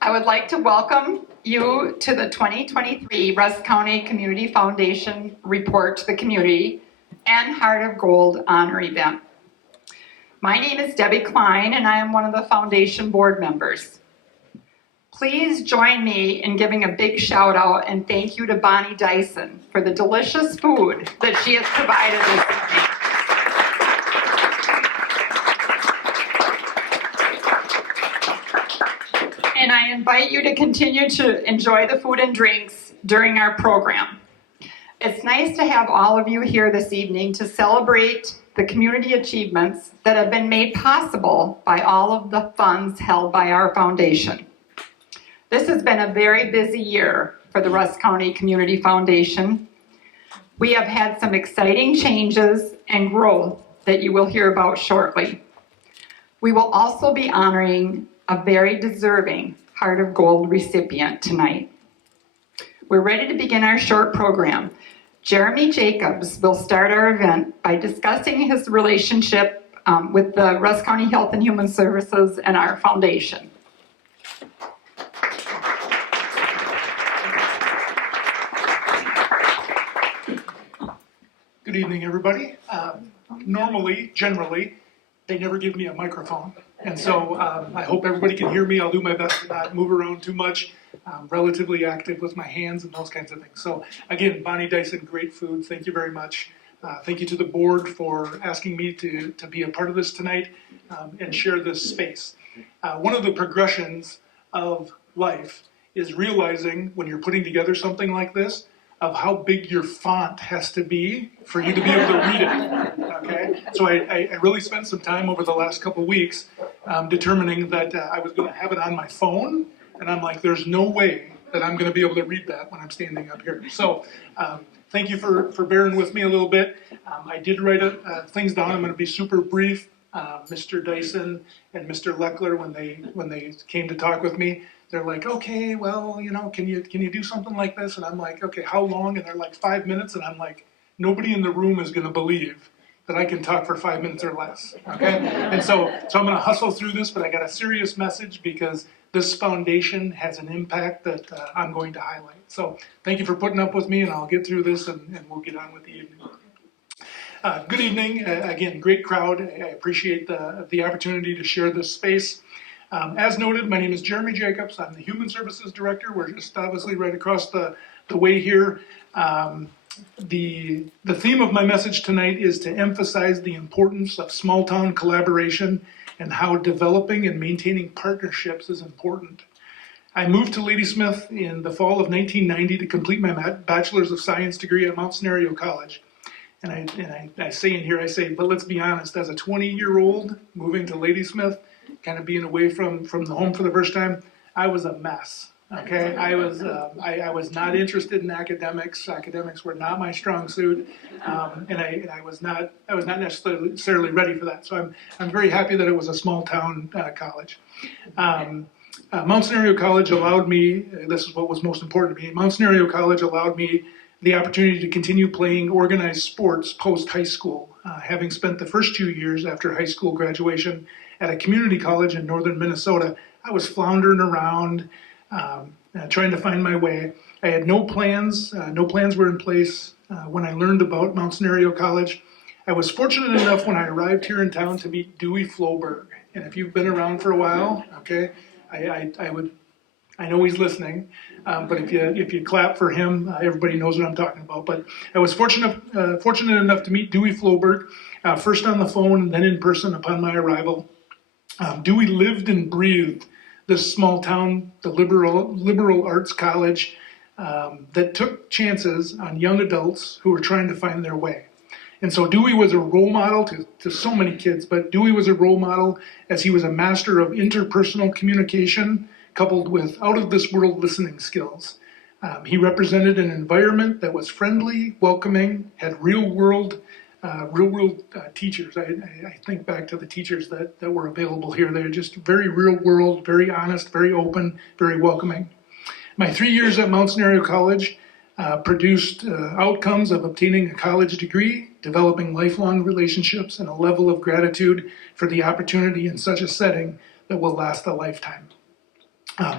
I would like to welcome you to the 2023 Rusk County Community Foundation Report to the Community and Heart of Gold Honor event. My name is Debbie Klein and I am one of the foundation board members. Please join me in giving a big shout out and thank you to Bonnie Dyson for the delicious food that she has provided this evening. And I invite you to continue to enjoy the food and drinks during our program. It's nice to have all of you here this evening to celebrate the community achievements that have been made possible by all of the funds held by our foundation. This has been a very busy year for the Rusk County Community Foundation. We have had some exciting changes and growth that you will hear about shortly. We will also be honoring a very deserving Heart of Gold recipient tonight. We're ready to begin our short program. Jeremy Jacobs will start our event by discussing his relationship with the Rusk County Health and Human Services and our foundation. Good evening, everybody. Generally, they never give me a microphone. And so I hope everybody can hear me. I'll do my best to not move around too much. I'm relatively active with my hands and those kinds of things. So again, Bonnie Dyson, great food. Thank you very much. Thank you to the board for asking me to be a part of this tonight and share this space. One of the progressions of life is realizing when you're putting together something like this, of how big your font has to be for you to be able to read it, okay? So I really spent some time over the last couple weeks determining that I was gonna have it on my phone, and I'm like, there's no way that I'm gonna be able to read that when I'm standing up here. So thank you for bearing with me a little bit. I did write things down. I'm gonna be super brief. Mr. Dyson and Mr. Leckler, when they came to talk with me, they're like, okay, well, you know, can you do something like this? And I'm like, okay, how long? And they're like 5 minutes. And I'm like, nobody in the room is going to believe that I can talk for 5 minutes or less. Okay. And so I'm going to hustle through this, but I got a serious message because this foundation has an impact that I'm going to highlight. So thank you for putting up with me, and I'll get through this and we'll get on with the evening. Good evening. Again, great crowd. I appreciate the opportunity to share this space. As noted, my name is Jeremy Jacobs. I'm the Human Services Director. We're just obviously right across the way here. The theme of my message tonight is to emphasize the importance of small town collaboration and how developing and maintaining partnerships is important. I moved to Ladysmith in the fall of 1990 to complete my Bachelor's of Science degree at Mount Scenario College. And I say in here, I say, but let's be honest, as a 20-year-old moving to Ladysmith, kind of being away from the home for the first time, I was a mess. Okay, I was not interested in academics. Academics were not my strong suit, and I was not necessarily ready for that. So I'm very happy that it was a small town college. Mount Scenario College allowed me. This is what was most important to me. Mount Scenario College allowed me the opportunity to continue playing organized sports post high school, having spent the first 2 years after high school graduation at a community college in northern Minnesota. I was floundering around, trying to find my way. I had no plans. No plans were in place when I learned about Mount Scenario College. I was fortunate enough when I arrived here in town to meet Dewey Floberg. And if you've been around for a while, okay, I know he's listening, but if you clap for him, everybody knows what I'm talking about. But I was fortunate enough to meet Dewey Floberg, first on the phone and then in person upon my arrival. Dewey lived and breathed this small town, the liberal arts college that took chances on young adults who were trying to find their way. And so Dewey was a role model to so many kids, but Dewey was a role model as he was a master of interpersonal communication coupled with out-of-this-world listening skills. He represented an environment that was friendly, welcoming, had real-world teachers. I think back to the teachers that were available here. They're just very real-world, very honest, very open, very welcoming. My 3 years at Mount Scenario College produced outcomes of obtaining a college degree, developing lifelong relationships, and a level of gratitude for the opportunity in such a setting that will last a lifetime.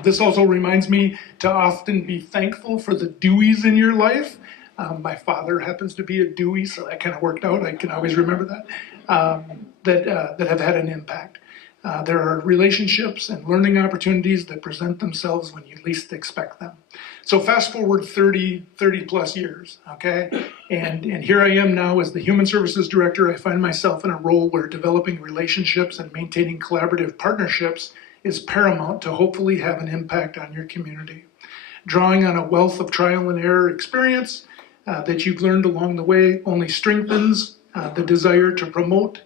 This also reminds me to often be thankful for the Deweys in your life. My father happens to be a Dewey, so that kind of worked out. I can always remember that, that have had an impact. There are relationships and learning opportunities that present themselves when you least expect them. So fast forward 30 plus years, okay? And here I am now as the Human Services Director. I find myself in a role where developing relationships and maintaining collaborative partnerships is paramount to hopefully have an impact on your community. Drawing on a wealth of trial and error experience that you've learned along the way only strengthens the desire to promote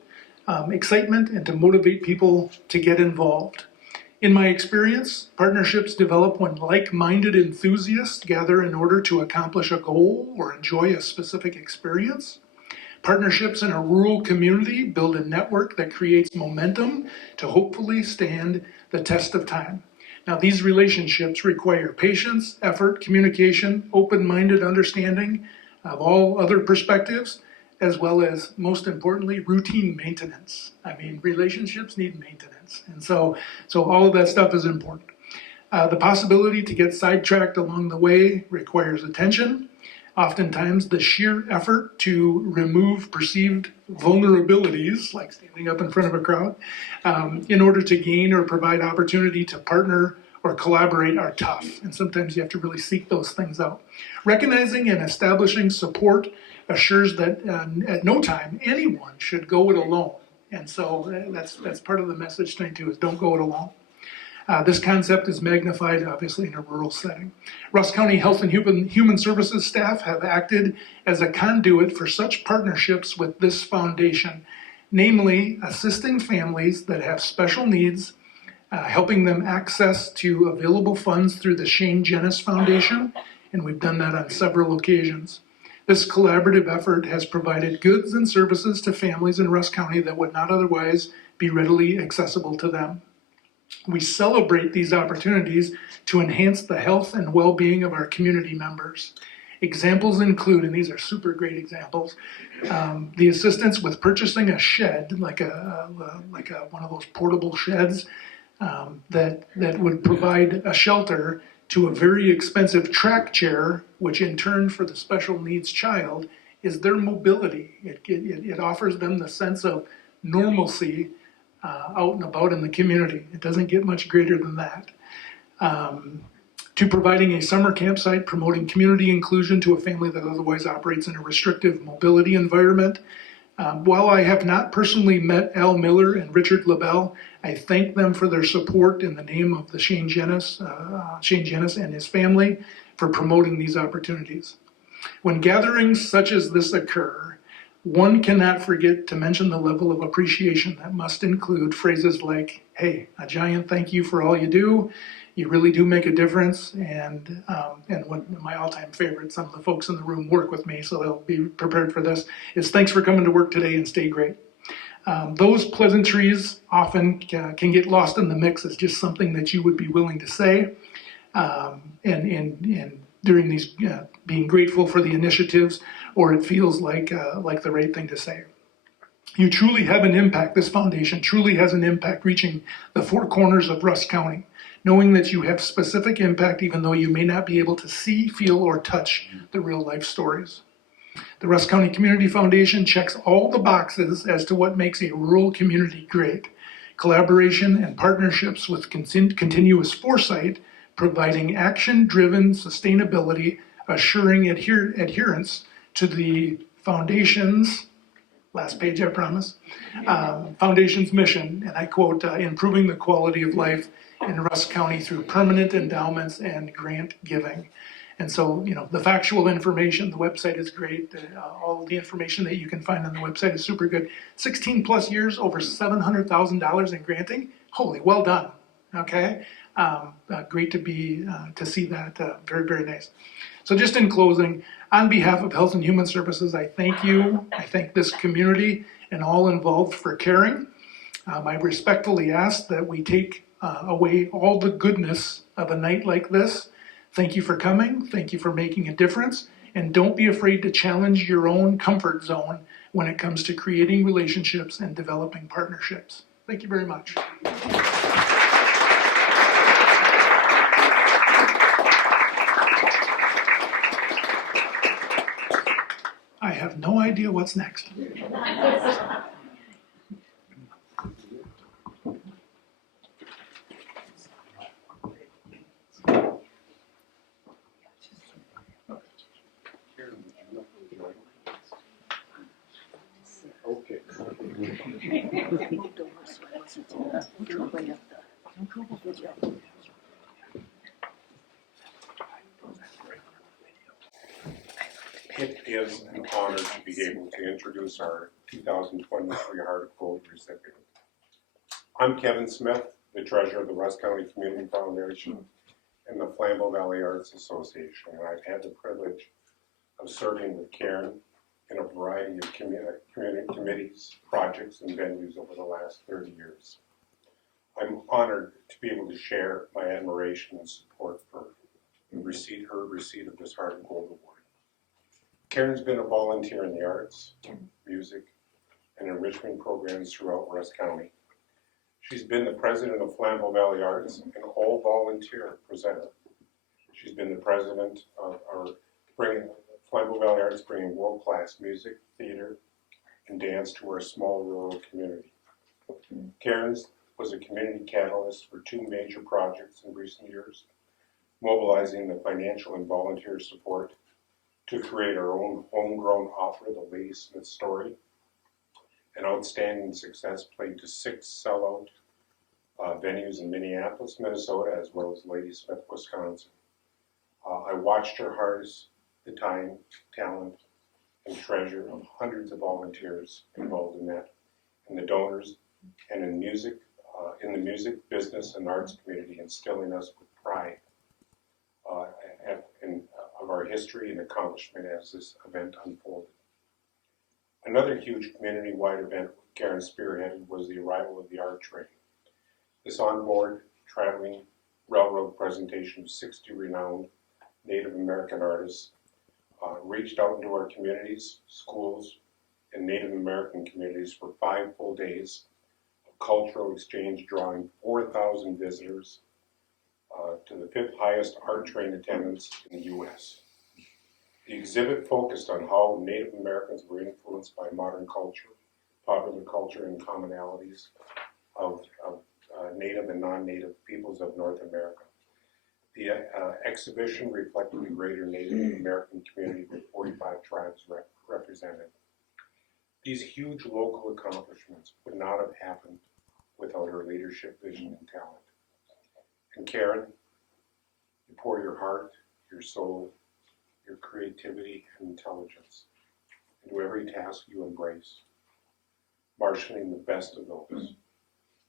excitement and to motivate people to get involved. In my experience, partnerships develop when like-minded enthusiasts gather in order to accomplish a goal or enjoy a specific experience. Partnerships in a rural community build a network that creates momentum to hopefully stand the test of time. Now, these relationships require patience, effort, communication, open-minded understanding of all other perspectives, as well as, most importantly, routine maintenance. I mean, relationships need maintenance. And so all of that stuff is important. The possibility to get sidetracked along the way requires attention. Oftentimes, the sheer effort to remove perceived vulnerabilities, like standing up in front of a crowd, in order to gain or provide opportunity to partner or collaborate are tough. And sometimes you have to really seek those things out. Recognizing and establishing support assures that at no time anyone should go it alone. And so that's part of the message tonight too, is don't go it alone. This concept is magnified, obviously, in a rural setting. Rusk County Health and Human Services staff have acted as a conduit for such partnerships with this foundation, namely assisting families that have special needs, helping them access to available funds through the Shane Jennis Foundation, and we've done that on several occasions. This collaborative effort has provided goods and services to families in Rusk County that would not otherwise be readily accessible to them. We celebrate these opportunities to enhance the health and well-being of our community members. Examples include, and these are super great examples, the assistance with purchasing a shed, like one of those portable sheds that would provide a shelter to a very expensive track chair, which in turn for the special needs child is their mobility. It offers them the sense of normalcy out and about in the community. It doesn't get much greater than that. To providing a summer campsite, promoting community inclusion to a family that otherwise operates in a restrictive mobility environment. While I have not personally met Al Miller and Richard LaBelle, I thank them for their support in the name of the Shane Jennis and his family for promoting these opportunities. When gatherings such as this occur, one cannot forget to mention the level of appreciation that must include phrases like, hey, a giant thank you for all you do. You really do make a difference. And one my all-time favorite, some of the folks in the room work with me, so they'll be prepared for this, is thanks for coming to work today and stay great. Those pleasantries often can get lost in the mix as just something that you would be willing to say. And during these, being grateful for the initiatives, or it feels like the right thing to say. You truly have an impact. This foundation truly has an impact reaching the four corners of Rusk County, knowing that you have specific impact even though you may not be able to see, feel, or touch the real life stories. The Rusk County Community Foundation checks all the boxes as to what makes a rural community great. Collaboration and partnerships with continuous foresight, providing action-driven sustainability, assuring adherence to the foundation's, last page I promise, foundation's mission, and I quote, improving the quality of life in Rusk County through permanent endowments and grant giving. And so, the factual information, the website is great. All of the information that you can find on the website is super good. 16 plus years, over $700,000 in granting. Holy, well done. Okay, great to see that. Very, very nice. So, just in closing, on behalf of Health and Human Services, I thank you. I thank this community and all involved for caring. I respectfully ask that we take away all the goodness of a night like this. Thank you for coming. Thank you for making a difference. And don't be afraid to challenge your own comfort zone when it comes to creating relationships and developing partnerships. Thank you very much. have no idea what's next. Okay. It is an honor to be able to introduce our 2023 Heart of Gold recipient. I'm Kevin Smith, the treasurer of the Rusk County Community Foundation and the Flambeau Valley Arts Association, and I've had the privilege of serving with Karen in a variety of community committees, projects, and venues over the last 30 years. I'm honored to be able to share my admiration and support for her receipt of this Heart of Gold Award. Karen's been a volunteer in the arts, music, and enrichment programs throughout Rusk County. She's been the president of Flambeau Valley Arts, an all-volunteer presenter. She's been the president of Flambeau Valley Arts, bringing world-class music, theater, and dance to our small rural community. Karen's was a community catalyst for two major projects in recent years, mobilizing the financial and volunteer support to create our own homegrown opera, The Lady Smith Story, an outstanding success, played to 6 sellout venues in Minneapolis, Minnesota, as well as Lady Smith, Wisconsin. I watched her harness the time, talent, and treasure of hundreds of volunteers involved in that, and the donors, and in the music, business, and arts community, instilling us with pride of our history and accomplishment as this event unfolded. Another huge community-wide event Karen spearheaded was the arrival of the art train. This onboard traveling railroad presentation of 60 renowned Native American artists reached out into our communities, schools, and Native American communities for 5 full days of cultural exchange, drawing 4,000 visitors to the 5th highest art train attendance in the U.S. The exhibit focused on how Native Americans were influenced by modern culture, popular culture, and commonalities of Native and non-Native peoples of North America. The exhibition reflected the greater Native American community with 45 tribes represented. These huge local accomplishments would not have happened without her leadership, vision, and talent. And Karen, you pour your heart, your soul, your creativity, and intelligence into every task you embrace, marshaling the best of those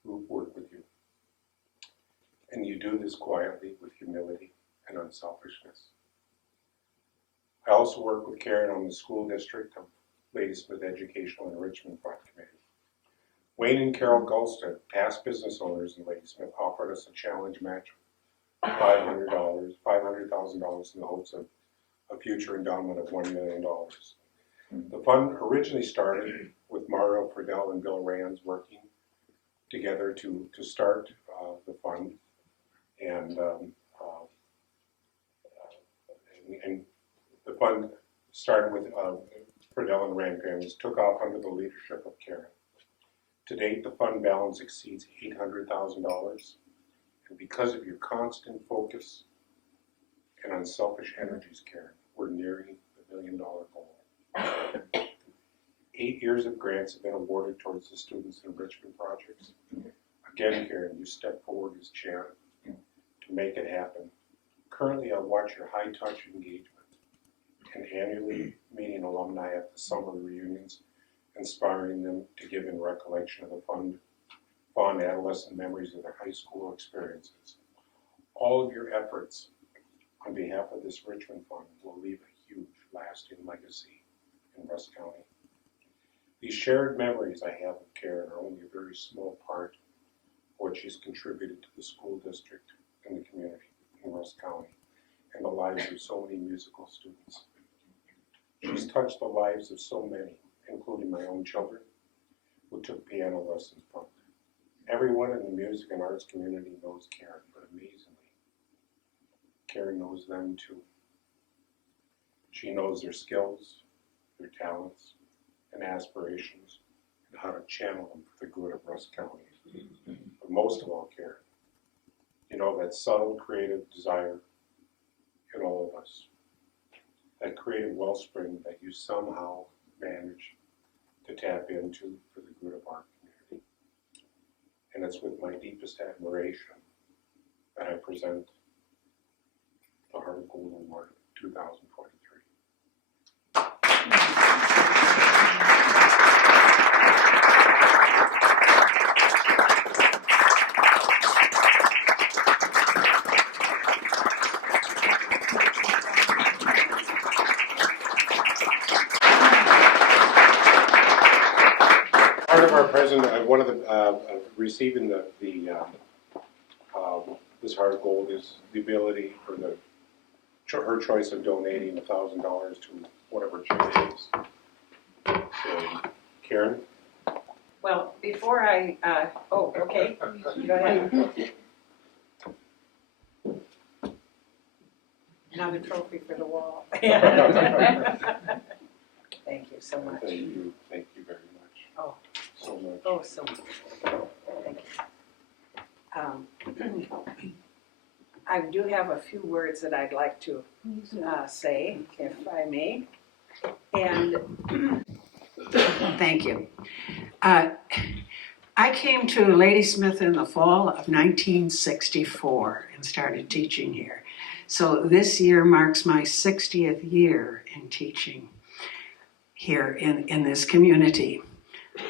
who work with you. And you do this quietly with humility and unselfishness. I also work with Karen on the school district of Ladysmith Educational Enrichment Fund Committee. Wayne and Carol Gulstead, past business owners in Ladysmith, offered us a challenge match of $500,000 in the hopes of a future endowment of $1 million. The fund originally started with Mario Friedel and Bill Rands working together to start the fund, and the fund started with Friedel and Rand families, took off under the leadership of Karen. To date, the fund balance exceeds $800,000, and because of your constant focus and unselfish energies, Karen, we're nearing the $1 million goal. 8 years of grants have been awarded towards the students' enrichment projects. Again, Karen, you step forward as chair to make it happen. Currently, I watch your high-touch engagement and annually meeting alumni at the summer reunions, inspiring them to give in recollection of the fond adolescent memories of their high school experiences. All of your efforts on behalf of this Richmond Fund will leave a huge, lasting legacy in Rusk County. These shared memories I have of Karen are only a very small part of what she's contributed to the school district and the community in Rusk County and the lives of so many musical students. She's touched the lives of so many, including my own children, who took piano lessons from her. Everyone in the music and arts community knows Karen, but amazingly, Karen knows them too. She knows their skills, their talents and aspirations and how to channel them for the good of Rusk County. But most of all, Karen, you know that subtle creative desire in all of us, that creative wellspring that you somehow manage to tap into for the good of our community. And it's with my deepest admiration that I present the Heart of Gold Award 2023. Part of our present, one of the receiving this Heart of Gold is the ability for her choice of donating $1,000 to whatever charities. So, Karen? Well, before I, okay, go ahead. Another trophy for the wall. Thank you so much. Thank you very much. Oh. So much. Oh, so much. Thank you. I do have a few words that I'd like to say, if I may. And thank you. I came to Ladysmith in the fall of 1964 and started teaching here. So this year marks my 60th year in teaching here in this community.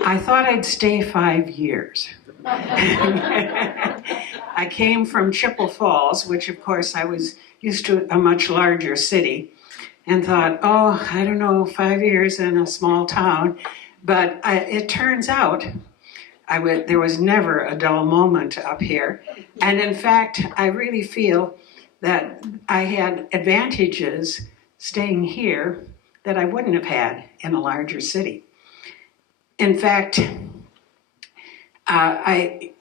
I thought I'd stay 5 years. I came from Chippewa Falls, which of course I was used to a much larger city, and thought, oh, I don't know, 5 years in a small town. But it turns out there was never a dull moment up here. And in fact, I really feel that I had advantages staying here that I wouldn't have had in a larger city. In fact, I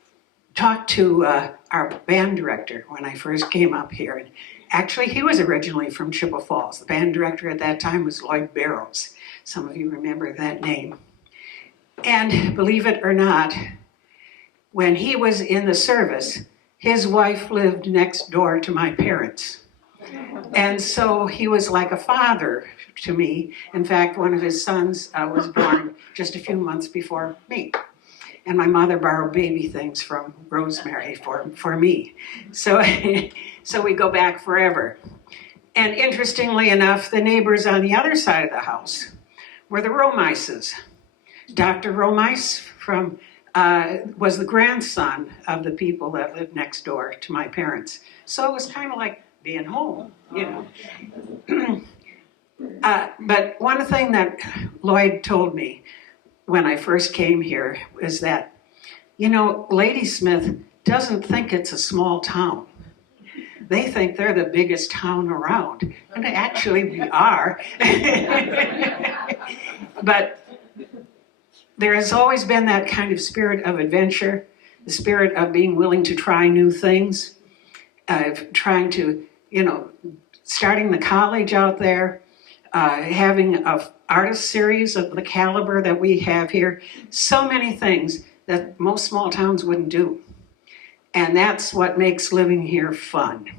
talked to our band director when I first came up here. And actually, he was originally from Chippewa Falls. The band director at that time was Lloyd Barrows. Some of you remember that name. And believe it or not, when he was in the service, his wife lived next door to my parents. And so he was like a father to me. In fact, one of his sons was born just a few months before me. And my mother borrowed baby things from Rosemary for me. So, so we go back forever. And interestingly enough, the neighbors on the other side of the house were the Romeises. Dr. Romeis was the grandson of the people that lived next door to my parents. So it was kind of like being home, you know. But one thing that Lloyd told me when I first came here is that, you know, Ladysmith doesn't think it's a small town. They think they're the biggest town around, and actually we are. But there has always been that kind of spirit of adventure, the spirit of being willing to try new things, of trying to, you know, starting the college out there, having an artist series of the caliber that we have here, so many things that most small towns wouldn't do. And that's what makes living here fun.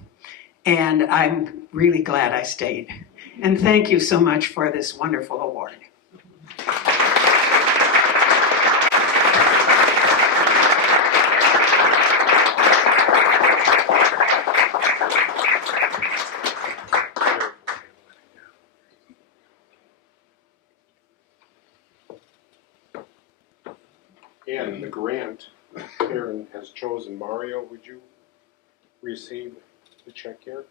And I'm really glad I stayed. And thank you so much for this wonderful award. And the grant, Karen has chosen Mario. Would you receive the check here?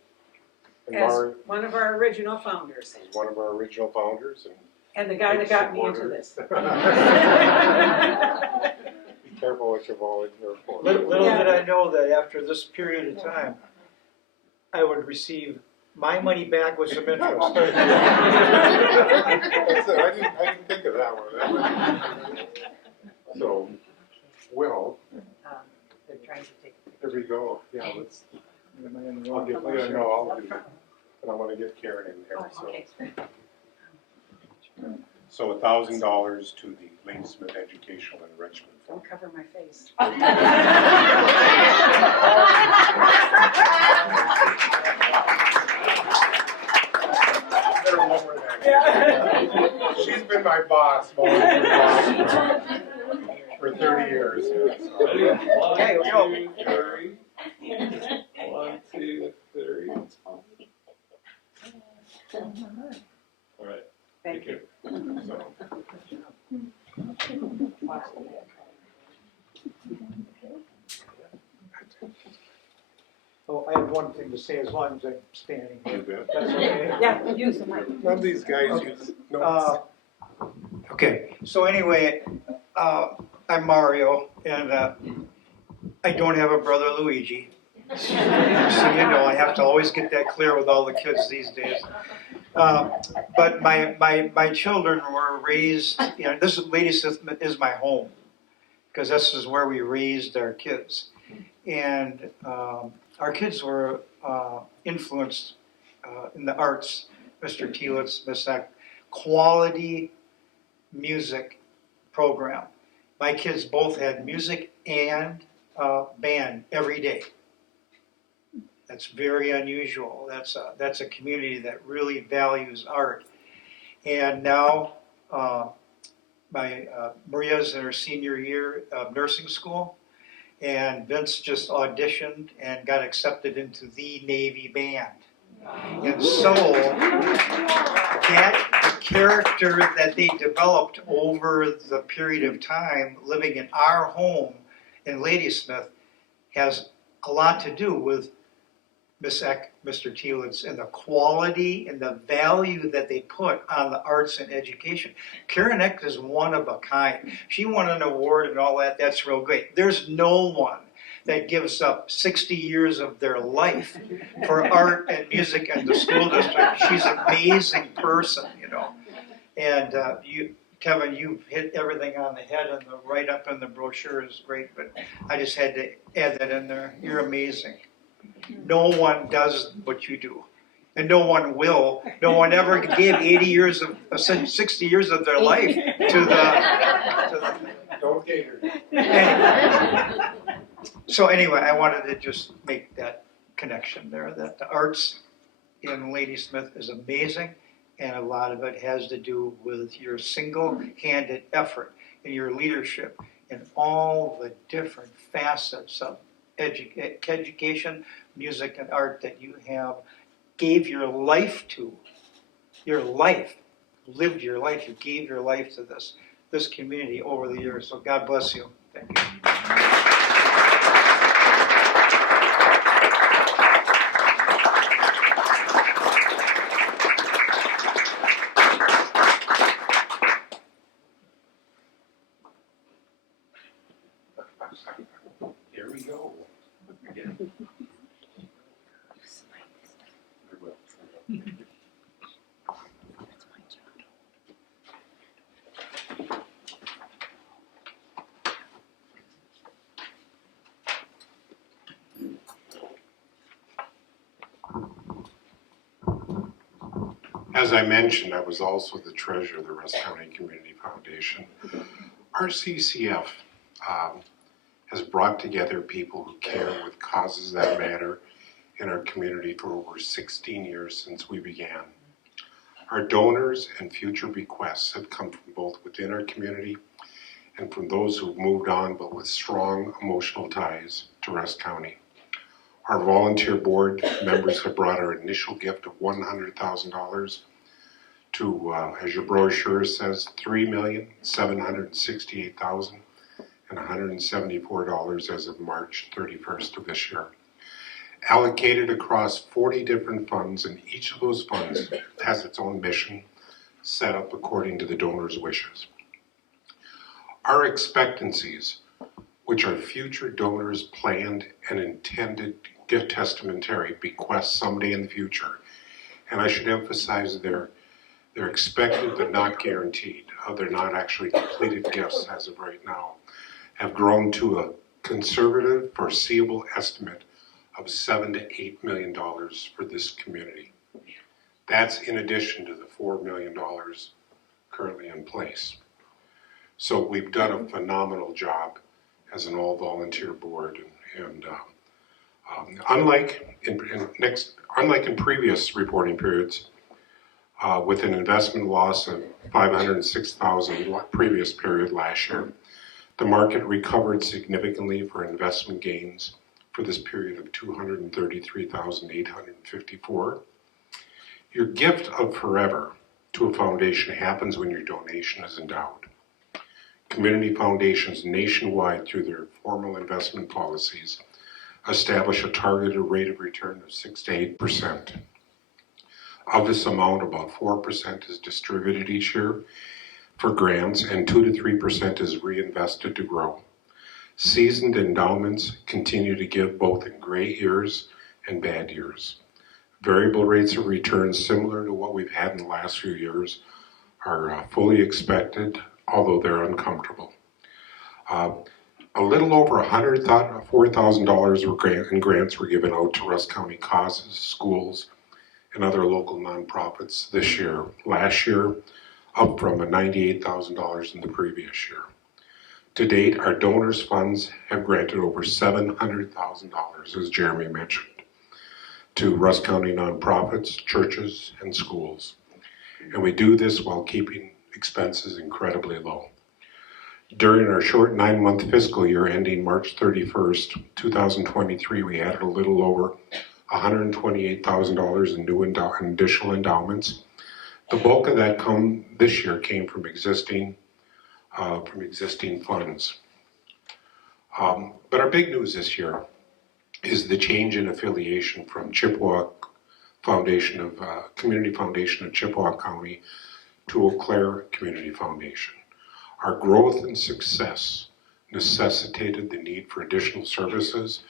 And As Mario one of our original founders. is one of our original founders. And the guy that got me into this. Be careful what you're volunteering for. Little did I know that after this period of time, I would receive my money back with some interest. I didn't think of that one. So, well, They're trying to take a there we go. Yeah, let's. I'll get. I'll do it, but I want to get Karen in there. Oh, So. okay. So $1,000 to the Ladysmith Educational Enrichment Fund. Don't cover my face. Better lower that. She's been my boss, for 30 years. Okay, we go. 1, 2, 3. All right. Thank you. Oh, I have one thing to say as long as I'm standing here. That's okay. Yeah, use the mic. None of these guys use notes. Okay, so anyway, I'm Mario, and I don't have a brother Luigi. So I have to always get that clear with all the kids these days. But my children were raised, this Ladysmith is my home, because this is where we raised our kids. And our kids were influenced in the arts, Mr. Thielitz, Miss Eck, quality music program. My kids both had music and band every day. That's very unusual. That's a community that really values art. And now Maria's in her senior year of nursing school, and Vince just auditioned and got accepted into the Navy band. And so that the character that they developed over the period of time living in our home in Ladysmith has a lot to do with Miss Eck, Mr. Thielitz, and the quality and the value that they put on the arts and education. Karen Eck is one of a kind. She won an award and all that. That's real great. There's no one that gives up 60 years of their life for art and music and the school district. She's an amazing person, And Kevin, you've hit everything on the head, and the write-up in the brochure is great, but I just had to add that in there. You're amazing. No one does what you do, and no one will. No one ever gave 60 years of their life to the Don't cater. So anyway, I wanted to just make that connection there, that the arts in Ladysmith is amazing, and a lot of it has to do with your single-handed effort and your leadership in all the different facets of education, music, and art that you gave your life to. Your life, lived your life, you gave your life to this community over the years. So God bless you. Thank you. Here we go. As I mentioned, I was also the treasurer of the Rusk County Community Foundation. RCCF has brought together people who care with causes that matter in our community for over 16 years since we began. Our donors and future bequests have come from both within our community and from those who've moved on but with strong emotional ties to Rusk County. Our volunteer board members have brought our initial gift of $100,000 to, as your brochure says, $3,768,174 as of March 31st of this year. Allocated across 40 different funds, and each of those funds has its own mission set up according to the donor's wishes. Our expectancies, which are future donors' planned and intended testamentary bequests someday in the future, and I should emphasize they're expected but not guaranteed. They're not actually completed gifts as of right now, have grown to a conservative, foreseeable estimate of $7 to $8 million for this community. That's in addition to the $4 million currently in place. So we've done a phenomenal job as an all-volunteer board, and unlike in previous reporting periods, with an investment loss of $506,000 previous period last year, the market recovered significantly for investment gains for this period of $233,854. Your gift of forever to a foundation happens when your donation is endowed. Community foundations nationwide, through their formal investment policies, establish a targeted rate of return of 6 to 8%. Of this amount, about 4% is distributed each year for grants, and 2 to 3% is reinvested to grow. Seasoned endowments continue to give both in great years and bad years. Variable rates of return similar to what we've had in the last few years are fully expected, although they're uncomfortable. A little over $4,000 in grants were given out to Rusk County causes, schools, and other local nonprofits this year. Last year, up from $98,000 in the previous year. To date, our donors' funds have granted over $700,000, as Jeremy mentioned, to Rusk County nonprofits, churches, and schools. And we do this while keeping expenses incredibly low. During our short 9-month fiscal year ending March 31st, 2023, we added a little over $128,000 in new additional endowments. The bulk of that this year came from existing funds. But our big news this year is the change in affiliation from Chippewa Community Foundation of Chippewa County to Eau Claire Community Foundation. Our growth and success necessitated the need for additional services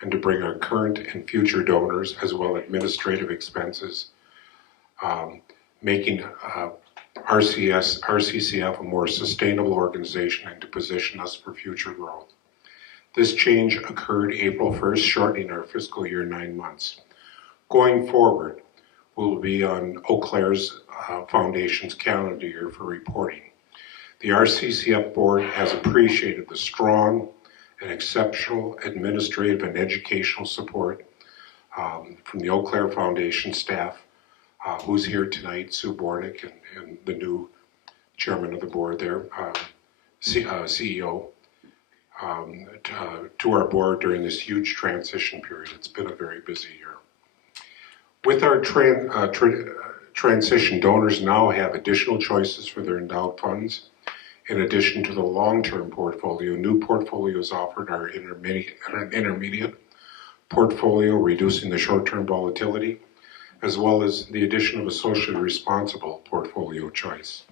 and to bring our current and future donors, as well as administrative expenses, making RCCF a more sustainable organization and to position us for future growth. This change occurred April 1st, shortening our fiscal year 9 months. Going forward, we'll be on Eau Claire's Foundation's calendar year for reporting. The RCCF board has appreciated the strong and exceptional administrative and educational support from the Eau Claire Foundation staff, who's here tonight, Sue Bornick, and the new chairman of the board there, CEO, to our board during this huge transition period. It's been a very busy year. With our transition, donors now have additional choices for their endowed funds. In addition to the long-term portfolio, new portfolios offered are an intermediate portfolio, reducing the short-term volatility, as well as the addition of a socially responsible portfolio choice.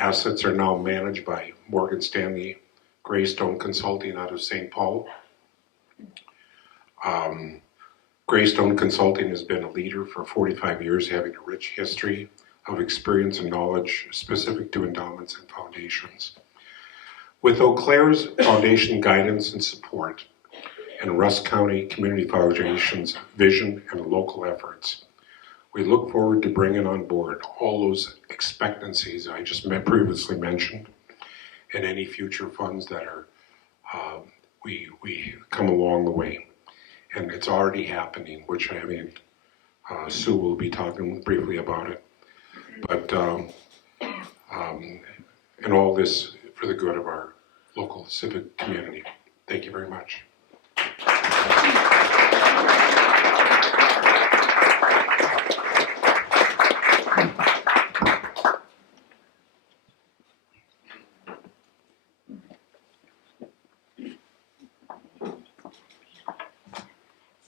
Assets are now managed by Morgan Stanley Greystone Consulting out of St. Paul. Greystone Consulting has been a leader for 45 years, having a rich history of experience and knowledge specific to endowments and foundations. With Eau Claire's foundation guidance and support, and Rusk County Community Foundation's vision and local efforts, we look forward to bringing on board all those expectancies I just previously mentioned, and any future funds that are we come along the way. And it's already happening, which Sue will be talking briefly about it. But and all this for the good of our local civic community. Thank you very much.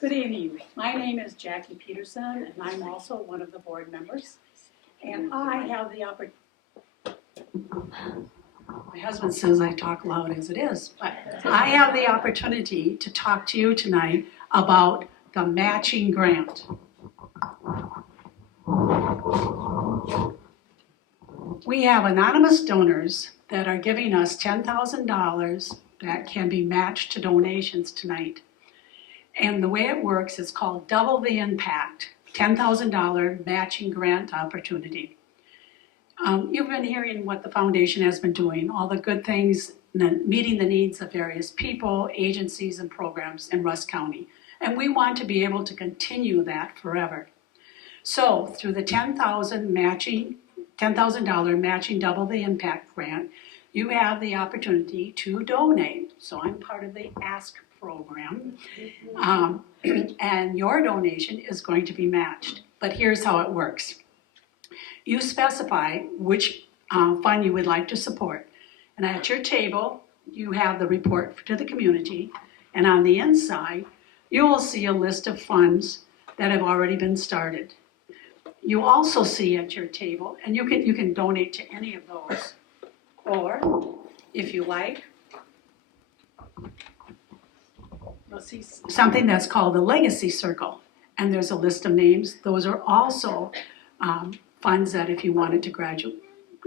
Good evening. My name is Jackie Peterson, and I'm also one of the board members. And I have the opportunity. My husband says I talk loud as it is, but I have the opportunity to talk to you tonight about the matching grant. We have anonymous donors that are giving us $10,000 that can be matched to donations tonight. And the way it works is called Double the Impact, $10,000 matching grant opportunity. You've been hearing what the foundation has been doing, all the good things, meeting the needs of various people, agencies, and programs in Rusk County. And we want to be able to continue that forever. So through the $10,000 matching double the impact grant, you have the opportunity to donate. So I'm part of the ASK program. And your donation is going to be matched. But here's how it works. You specify which fund you would like to support. And at your table, you have the report to the community. And on the inside, you will see a list of funds that have already been started. You also see at your table, and you can donate to any of those. Or, if you like, you'll see something that's called the Legacy Circle. And there's a list of names. Those are also funds that if you wanted to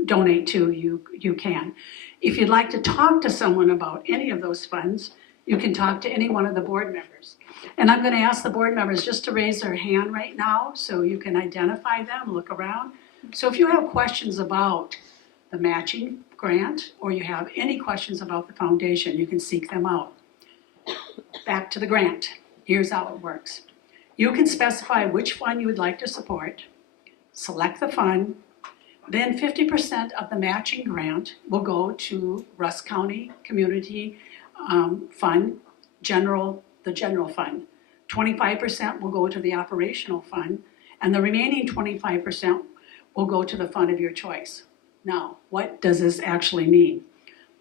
donate to, you can. If you'd like to talk to someone about any of those funds, you can talk to any one of the board members. And I'm going to ask the board members just to raise their hand right now so you can identify them, look around. So if you have questions about the matching grant or you have any questions about the foundation, you can seek them out. Back to the grant. Here's how it works. You can specify which fund you would like to support, select the fund, then 50% of the matching grant will go to Rusk County Community Fund, the general fund. 25% will go to the operational fund, and the remaining 25% will go to the fund of your choice. Now, what does this actually mean?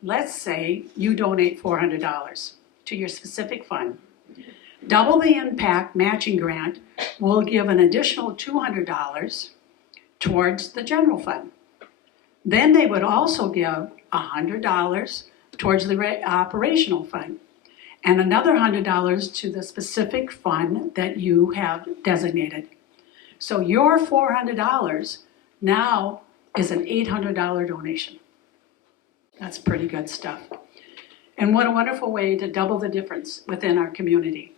Let's say you donate $400 to your specific fund. Double the impact matching grant will give an additional $200 towards the general fund. Then they would also give $100 towards the operational fund and another $100 to the specific fund that you have designated. So your $400 now is an $800 donation. That's pretty good stuff. And what a wonderful way to double the difference within our community.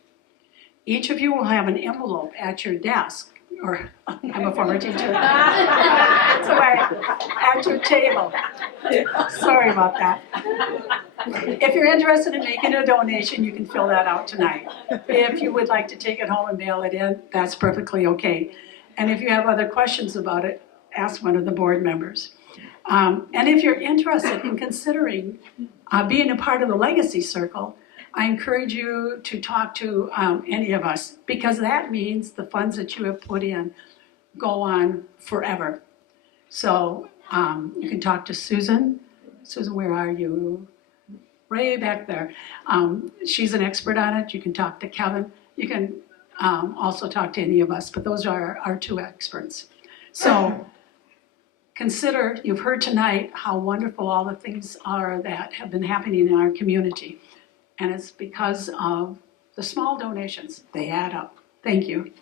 Each of you will have an envelope at your desk, or I'm a former teacher, so at your table. Sorry about that. If you're interested in making a donation, you can fill that out tonight. If you would like to take it home and mail it in, that's perfectly okay. And if you have other questions about it, ask one of the board members. And if you're interested in considering being a part of the Legacy Circle, I encourage you to talk to any of us, because that means the funds that you have put in go on forever. So you can talk to Susan. Susan, where are you? Way back there. She's an expert on it. You can talk to Kevin. You can also talk to any of us, but those are our two experts. So consider, you've heard tonight how wonderful all the things are that have been happening in our community. And it's because of the small donations. They add up. Thank you.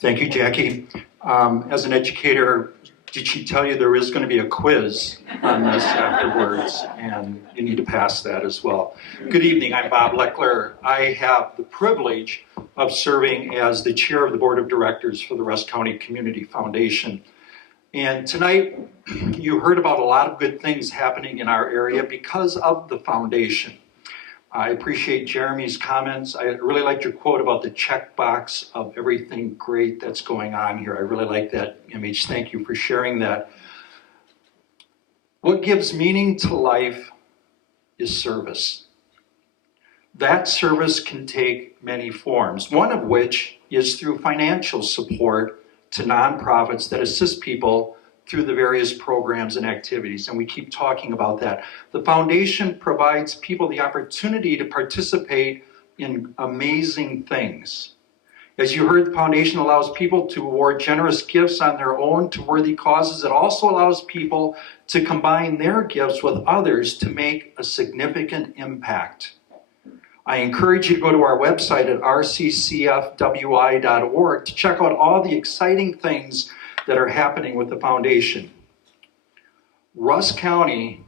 Thank you, Jackie. As an educator, did she tell you there is going to be a quiz on this afterwards, and you need to pass that as well. Good evening, I'm Bob Leckler. I have the privilege of serving as the chair of the board of directors for the Rusk County Community Foundation. And tonight, you heard about a lot of good things happening in our area because of the foundation. I appreciate Jeremy's comments. I really liked your quote about the checkbox of everything great that's going on here. I really like that image. Thank you for sharing that. What gives meaning to life is service. That service can take many forms, one of which is through financial support to nonprofits that assist people through the various programs and activities, and we keep talking about that. The foundation provides people the opportunity to participate in amazing things. As you heard, the foundation allows people to award generous gifts on their own to worthy causes. It also allows people to combine their gifts with others to make a significant impact. I encourage you to go to our website at rccfwi.org to check out all the exciting things that are happening with the foundation. Rusk County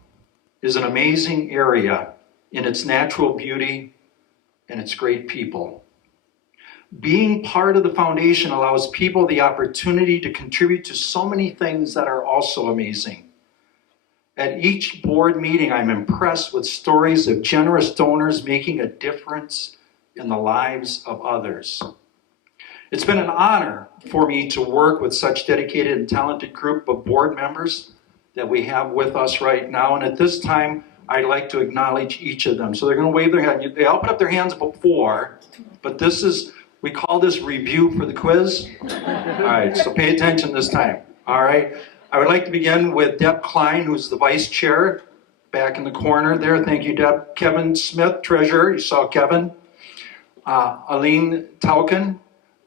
is an amazing area in its natural beauty and its great people. Being part of the foundation allows people the opportunity to contribute to so many things that are also amazing. At each board meeting, I'm impressed with stories of generous donors making a difference in the lives of others. It's been an honor for me to work with such dedicated and talented group of board members that we have with us right now. And at this time, I'd like to acknowledge each of them. So they're going to wave their hand. They all put up their hands before, but this is, we call this review for the quiz. All right, so pay attention this time. All right. I would like to begin with Deb Klein, who's the vice chair, back in the corner there. Thank you, Deb. Kevin Smith, treasurer. You saw Kevin. Aline Tauken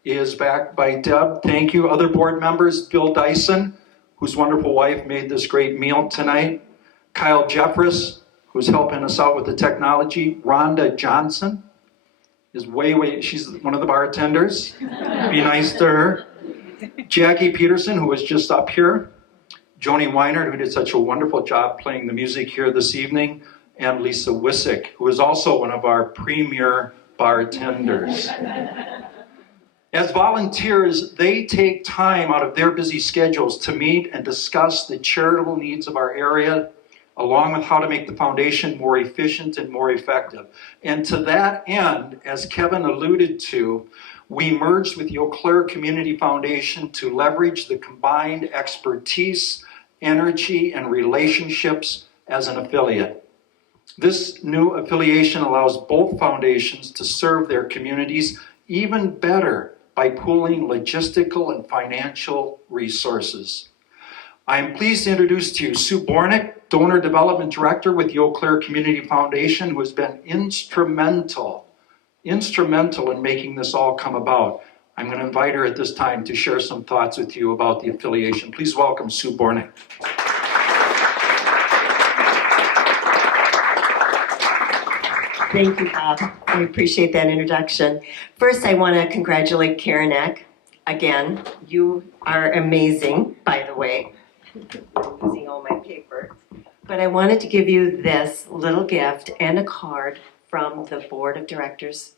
is back by Deb. Thank you. Other board members, Bill Dyson, whose wonderful wife made this great meal tonight. Kyle Jeffress, who's helping us out with the technology. Rhonda Johnson is she's one of the bartenders. Be nice to her. Jackie Peterson, who was just up here. Joni Weinert, who did such a wonderful job playing the music here this evening. And Lisa Wissick, who is also one of our premier bartenders. As volunteers, they take time out of their busy schedules to meet and discuss the charitable needs of our area, along with how to make the foundation more efficient and more effective. And to that end, as Kevin alluded to, we merged with the Eau Claire Community Foundation to leverage the combined expertise, energy, and relationships as an affiliate. This new affiliation allows both foundations to serve their communities even better by pooling logistical and financial resources. I am pleased to introduce to you Sue Bornick, Donor Development Director with the Eau Claire Community Foundation, who has been instrumental in making this all come about. I'm going to invite her at this time to share some thoughts with you about the affiliation. Please welcome Sue Bornick. Thank you, Bob. I appreciate that introduction. First, I want to congratulate Karen Eck. Again, you are amazing, by the way. I'm losing all my paper. But I wanted to give you this little gift and a card from the board of directors,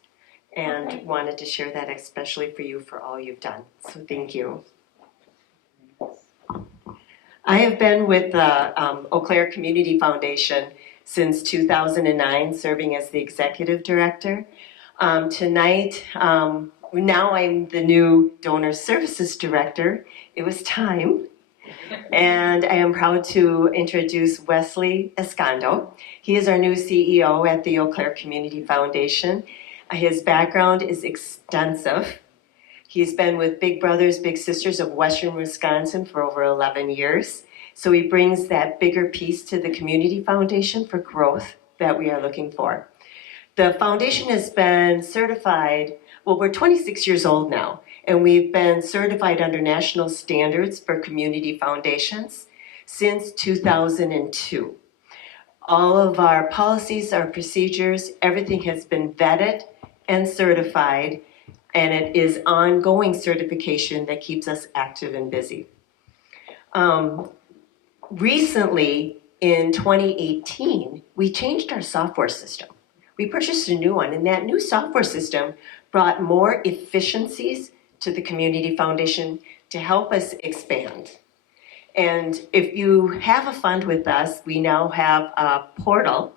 and wanted to share that especially for you for all you've done. So thank you. I have been with the Eau Claire Community Foundation since 2009, serving as the executive director. Tonight, now I'm the new donor services director. It was time. And I am proud to introduce Wesley Escondo. He is our new CEO at the Eau Claire Community Foundation. His background is extensive. He's been with Big Brothers Big Sisters of Western Wisconsin for over 11 years. So he brings that bigger piece to the Community Foundation for growth that we are looking for. The foundation has been certified, well, we're 26 years old now, and we've been certified under national standards for community foundations since 2002. All of our policies, our procedures, everything has been vetted and certified, and it is ongoing certification that keeps us active and busy. Recently, in 2018, we changed our software system. We purchased a new one, and that new software system brought more efficiencies to the Community Foundation to help us expand. And if you have a fund with us, we now have a portal,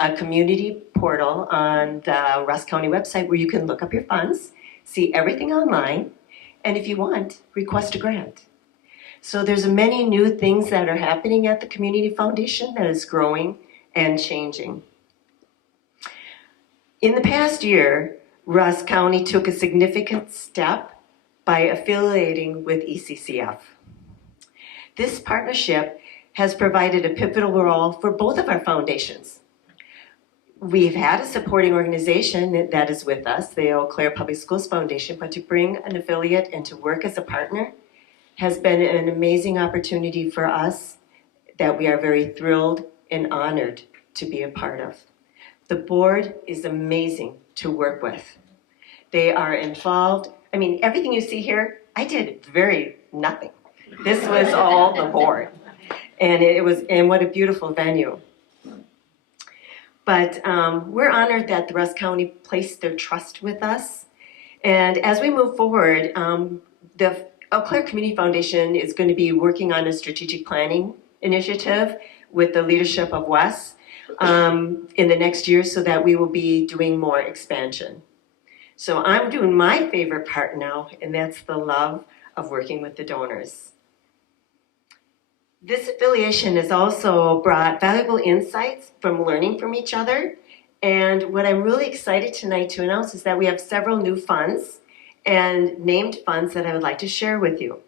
a community portal on the Rusk County website where you can look up your funds, see everything online, and if you want, request a grant. So there's many new things that are happening at the Community Foundation that is growing and changing. In the past year, Rusk County took a significant step by affiliating with ECCF. This partnership has provided a pivotal role for both of our foundations. We've had a supporting organization that is with us, the Eau Claire Public Schools Foundation, but to bring an affiliate and to work as a partner has been an amazing opportunity for us that we are very thrilled and honored to be a part of. The board is amazing to work with. They are involved. I mean, everything you see here, I did nothing. This was all the board. And what a beautiful venue. But we're honored that the Rusk County placed their trust with us. And as we move forward, the Eau Claire Community Foundation is going to be working on a strategic planning initiative with the leadership of Wes in the next year so that we will be doing more expansion. So I'm doing my favorite part now, and that's the love of working with the donors. This affiliation has also brought valuable insights from learning from each other. And what I'm really excited tonight to announce is that we have several new funds and named funds that I would like to share with you.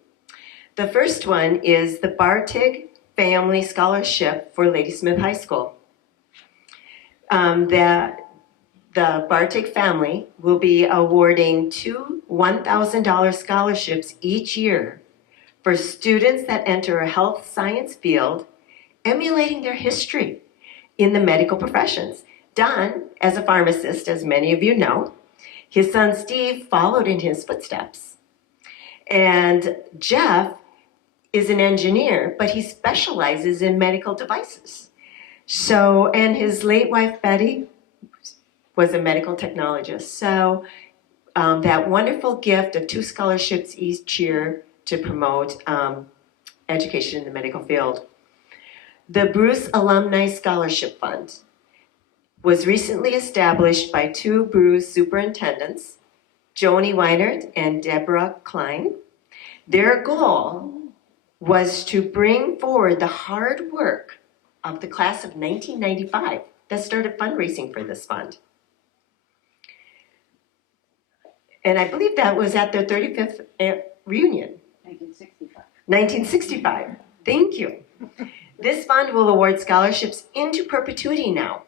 The first one is the Bartig Family Scholarship for Ladysmith High School. The Bartig family will be awarding two $1,000 scholarships each year for students that enter a health science field, emulating their history in the medical professions. Don, as a pharmacist, as many of you know, his son Steve followed in his footsteps. And Jeff is an engineer, but he specializes in medical devices. So, and his late wife Betty was a medical technologist. So that wonderful gift of two scholarships each year to promote education in the medical field. The Bruce Alumni Scholarship Fund was recently established by two Bruce superintendents, Joni Weinert and Deborah Klein. Their goal was to bring forward the hard work of the class of 1995 that started fundraising for this fund. And I believe that was at their 35th reunion. 1965. Thank you. This fund will award scholarships into perpetuity now,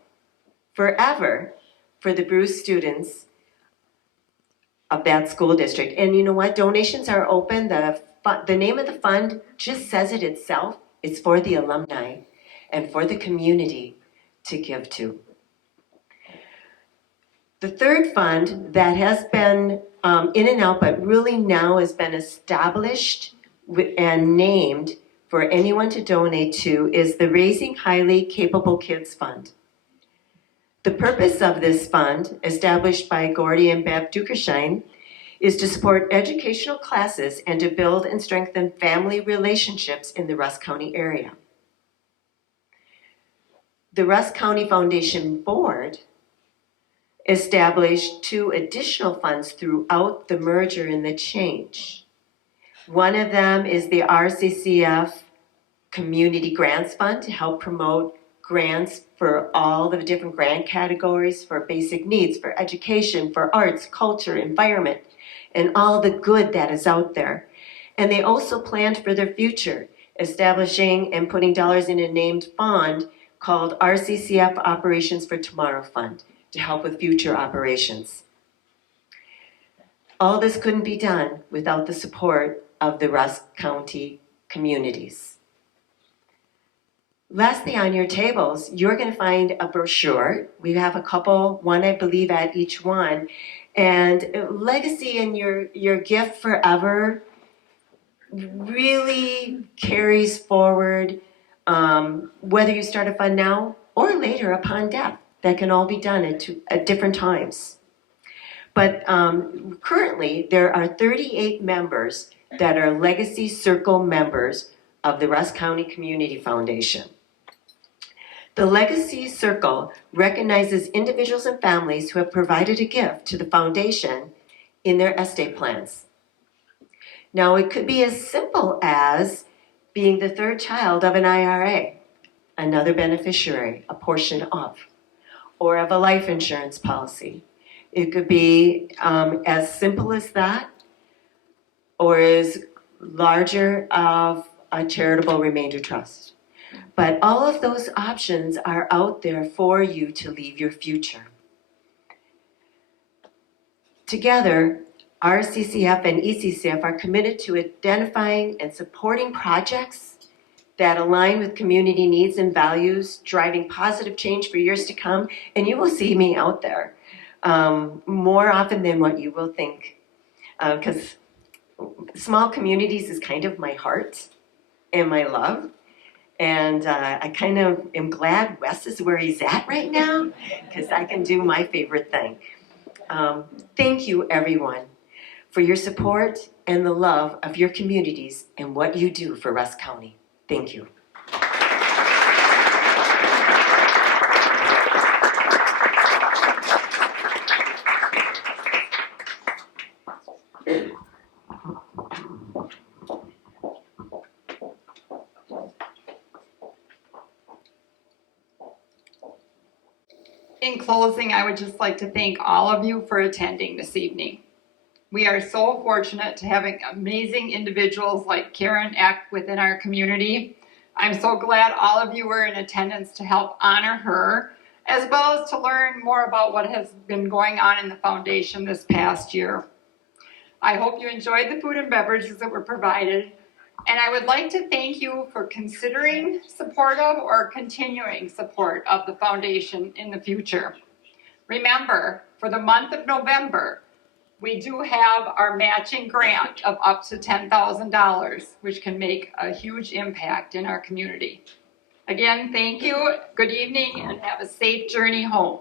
forever, for the Bruce students of that school district. And you know what? Donations are open. The name of the fund just says it itself. It's for the alumni and for the community to give to. The third fund that has been in and out, but really now has been established and named for anyone to donate to is the Raising Highly Capable Kids Fund. The purpose of this fund, established by Gordy and Bev Dukersheim, is to support educational classes and to build and strengthen family relationships in the Rusk County area. The Rusk County Foundation Board established two additional funds throughout the merger and the change. One of them is the RCCF Community Grants Fund to help promote grants for all the different grant categories for basic needs, for education, for arts, culture, environment, and all the good that is out there. And they also planned for their future, establishing and putting dollars in a named fund called RCCF Operations for Tomorrow Fund to help with future operations. All this couldn't be done without the support of the Rusk County communities. Lastly, on your tables, you're going to find a brochure. We have a couple, one I believe at each one. And legacy and your gift forever really carries forward whether you start a fund now or later upon death. That can all be done at different times. But currently, there are 38 members that are Legacy Circle members of the Rusk County Community Foundation. The Legacy Circle recognizes individuals and families who have provided a gift to the foundation in their estate plans. Now, it could be as simple as being the third child of an IRA, another beneficiary, a portion of, or of a life insurance policy. It could be as simple as that, or as larger of a charitable remainder trust. But all of those options are out there for you to leave your future. Together, RCCF and ECCF are committed to identifying and supporting projects that align with community needs and values, driving positive change for years to come. And you will see me out there more often than what you will think. Because small communities is kind of my heart and my love. And I kind of am glad Wes is where he's at right now, because I can do my favorite thing. Thank you, everyone, for your support and the love of your communities and what you do for Rusk County. Thank you. In closing, I would just like to thank all of you for attending this evening. We are so fortunate to having amazing individuals like Karen Eck within our community. I'm so glad all of you were in attendance to help honor her, as well as to learn more about what has been going on in the foundation this past year. I hope you enjoyed the food and beverages that were provided, and I would like to thank you for considering supportive or continuing support of the foundation in the future. Remember, for the month of November, we do have our matching grant of up to $10,000, which can make a huge impact in our community. Again, thank you, good evening, and have a safe journey home.